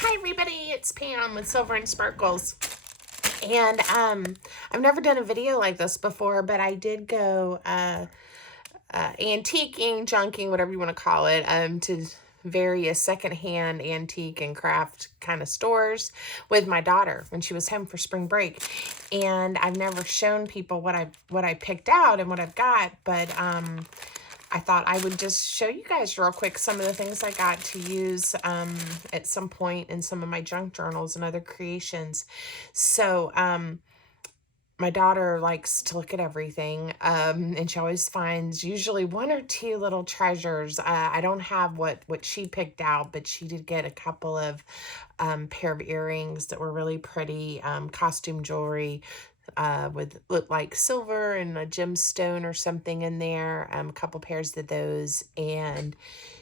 Hi everybody, it's Pam with Silver and Sparkles. And I've never done a video like this before, but I did go antiquing, junking, whatever you want to call it, to various secondhand antique and craft kind of stores with my daughter when she was home for spring break. And I've never shown people what I picked out and what I've got, but I thought I would just show you guys real quick some of the things I got to use at some point in some of my junk journals and other creations. So my daughter likes to look at everything, and she always finds usually one or two little treasures. I don't have what she picked out, but she did get a couple of pair of earrings that were really pretty, costume jewelry, with look like silver and a gemstone or something in there. A couple pairs of those, and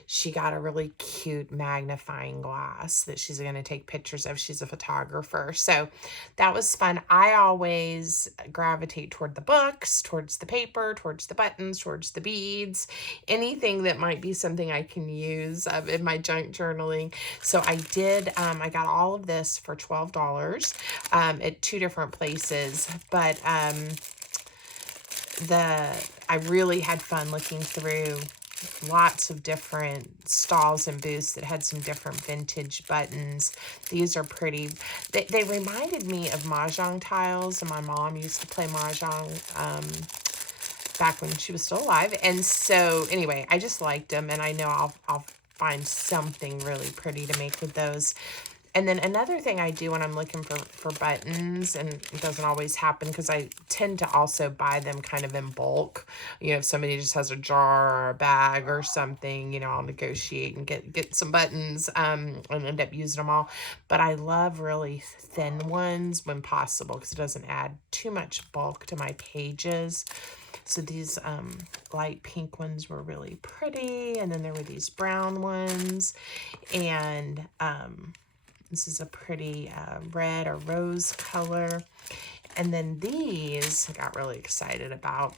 she got a really cute magnifying glass that she's going to take pictures of. She's a photographer, so that was fun. I always gravitate toward the books, towards the paper, towards the buttons, towards the beads, anything that might be something I can use in my junk journaling. So I did. I got all of this for $12 at two different places, but I really had fun looking through lots of different stalls and booths that had some different vintage buttons. These are pretty. They reminded me of mahjong tiles, and my mom used to play mahjong back when she was still alive. And so anyway, I just liked them, and I know I'll find something really pretty to make with those. And then another thing I do when I'm looking for buttons, and it doesn't always happen because I tend to also buy them kind of in bulk. You know, if somebody just has a jar or a bag or something, you know, I'll negotiate and get some buttons and end up using them all. But I love really thin ones when possible because it doesn't add too much bulk to my pages. So these light pink ones were really pretty. And then there were these brown ones. And this is a pretty red or rose color. And then these I got really excited about.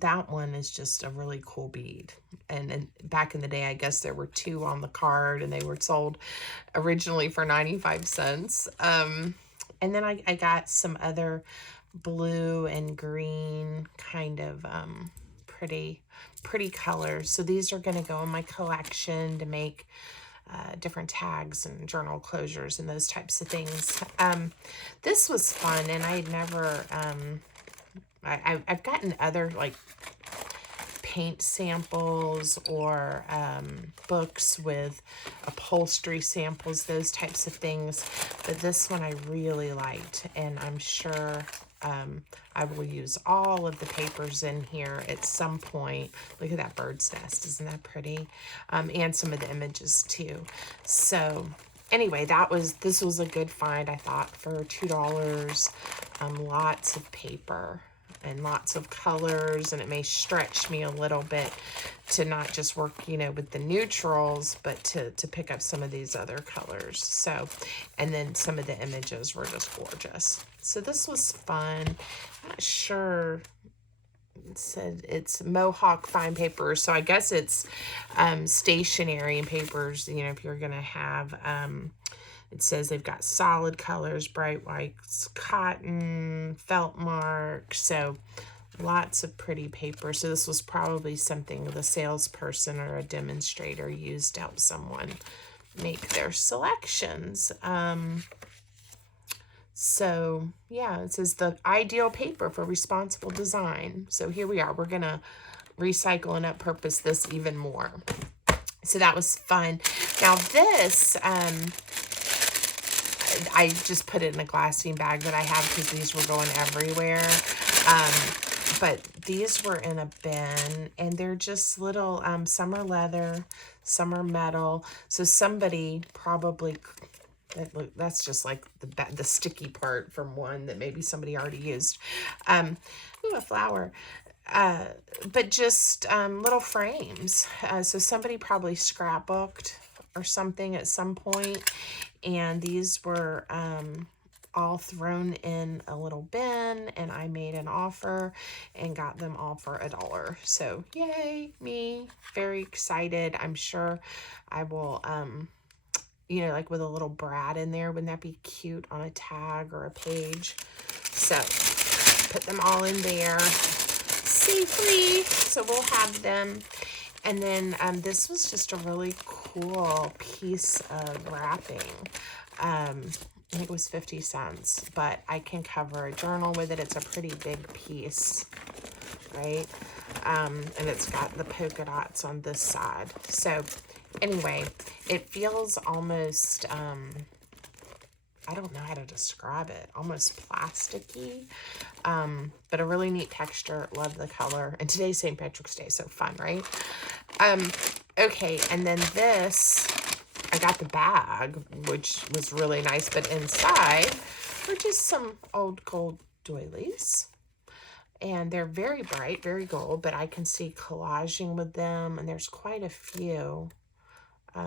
That one is just a really cool bead. And back in the day, I guess there were two on the card, and they were sold originally for 95 cents. And then I got some other blue and green kind of pretty colors. So these are going to go in my collection to make different tags and journal closures and those types of things. This was fun, and I had never, I've gotten other like paint samples or books with upholstery samples, those types of things. But this one I really liked, and I'm sure I will use all of the papers in here at some point. Look at that bird's nest. Isn't that pretty? And some of the images too. So anyway, this was a good find, I thought, for $2. Lots of paper and lots of colors, and it may stretch me a little bit to not just work, you know, with the neutrals, but to pick up some of these other colors. So, and then some of the images were just gorgeous. So this was fun. I'm not sure. It said it's Mohawk fine paper, so I guess it's stationery and papers, you know, if you're gonna have it says they've got solid colors, bright whites, cotton, felt mark, so lots of pretty paper. So this was probably something the salesperson or a demonstrator used to help someone make their selections. So yeah, it says the ideal paper for responsible design. So here we are. We're gonna recycle and up-purpose this even more. So that was fun. Now this, I just put it in a glassine bag that I have because these were going everywhere. But these were in a bin, and they're just little, some are leather, some are metal. So somebody probably, that's just like the sticky part from one that maybe somebody already used. Ooh, a flower. But just little frames. So somebody probably scrapbooked or something at some point, and these were all thrown in a little bin, and I made an offer and got them all for $1. So yay, me, very excited. I'm sure I will, you know, like with a little Brad in there, wouldn't that be cute on a tag or a page? So put them all in there safely, so we'll have them. And then this was just a really cool piece of wrapping. I think it was 50 cents, but I can cover a journal with it. It's a pretty big piece, right? And it's got the polka dots on this side. So anyway, it feels almost, I don't know how to describe it, almost plasticky, but a really neat texture. Love the color. And today's St. Patrick's Day, so fun, right? Okay, and then this, I got the bag, which was really nice, but inside are just some old gold doilies. And they're very bright, very gold, but I can see collaging with them, and there's quite a few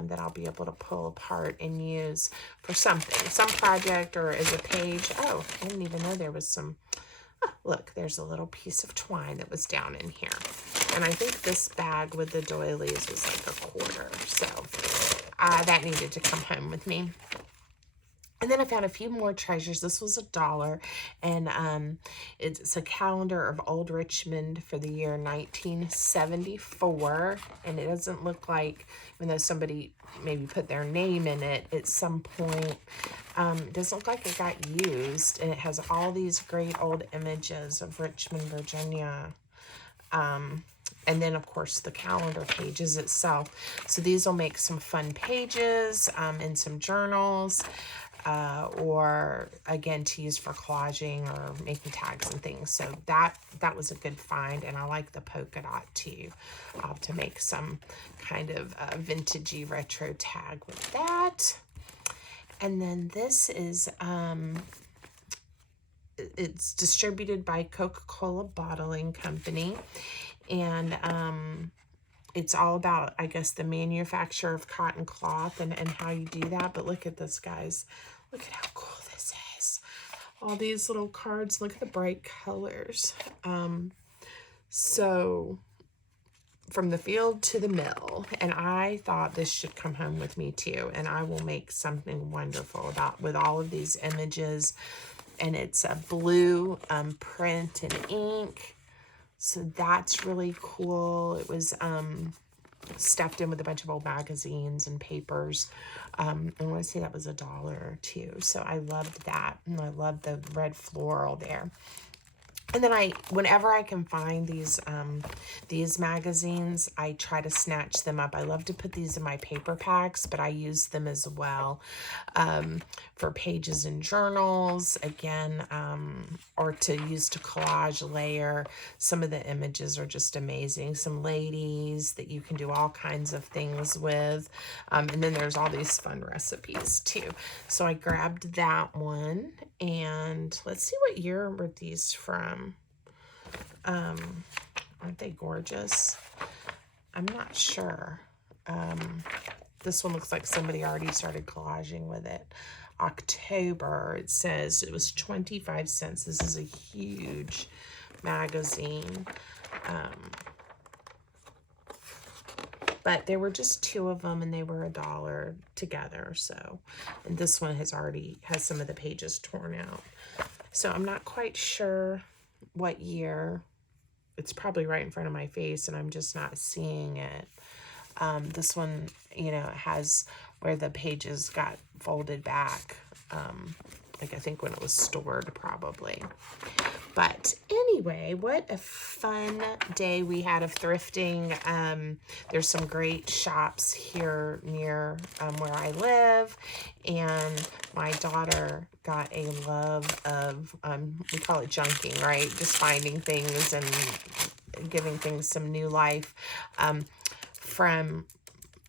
that I'll be able to pull apart and use for something, some project or as a page. Oh, I didn't even know there was some, oh, look, there's a little piece of twine that was down in here. And I think this bag with the doilies was like $1/4. So that needed to come home with me. And then I found a few more treasures. This was $1, and it's a calendar of Old Richmond for the year 1974. And it doesn't look like, even though somebody maybe put their name in it at some point, it doesn't look like it got used. And it has all these great old images of Richmond, Virginia. And then, of course, the calendar pages itself. So these will make some fun pages in some journals. Or again to use for collaging or making tags and things. So that was a good find, and I like the polka dot too. I'll have to make some kind of vintagey retro tag with that. And then this is it's distributed by Coca-Cola Bottling Company, and it's all about, I guess, the manufacture of cotton cloth and how you do that. But look at this, guys. Look at how cool this is. All these little cards. Look at the bright colors. So from the field to the mill. And I thought this should come home with me too. And I will make something wonderful with all of these images. And it's a blue print and ink. So that's really cool. It was stuffed in with a bunch of old magazines and papers. I want to say that was $1 too. So I loved that. And I love the red floral there. And then whenever I can find these magazines, I try to snatch them up. I love to put these in my paper packs, but I use them as well for pages and journals, again, or to use to collage layer. Some of the images are just amazing. Some ladies that you can do all kinds of things with. And then there's all these fun recipes too. So I grabbed that one, and let's see what year were these from. Aren't they gorgeous? I'm not sure. This one looks like somebody already started collaging with it. October, it says it was 25 cents. This is a huge magazine. But there were just 2 of them, and they were $1 together. So, and this one has some of the pages torn out. So I'm not quite sure what year. It's probably right in front of my face, and I'm just not seeing it. This one, you know, has where the pages got folded back. Like I think when it was stored, probably. But anyway, what a fun day we had of thrifting. There's some great shops here near where I live, and my daughter got a love of, we call it junking, right? Just finding things and giving things some new life from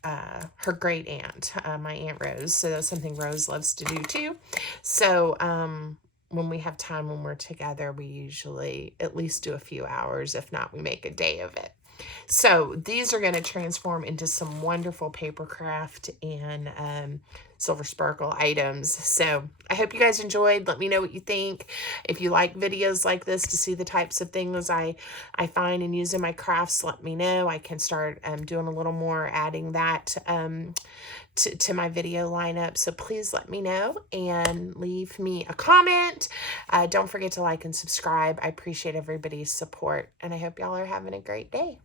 her great aunt, my Aunt Rose. So that's something Rose loves to do too. So when we have time, when we're together, we usually at least do a few hours. If not, we make a day of it. So these are going to transform into some wonderful paper craft and silver sparkle items. So I hope you guys enjoyed. Let me know what you think. If you like videos like this to see the types of things I find and use in my crafts, let me know. I can start doing a little more, adding that to my video lineup. So please let me know and leave me a comment. Don't forget to like and subscribe. I appreciate everybody's support, and I hope y'all are having a great day.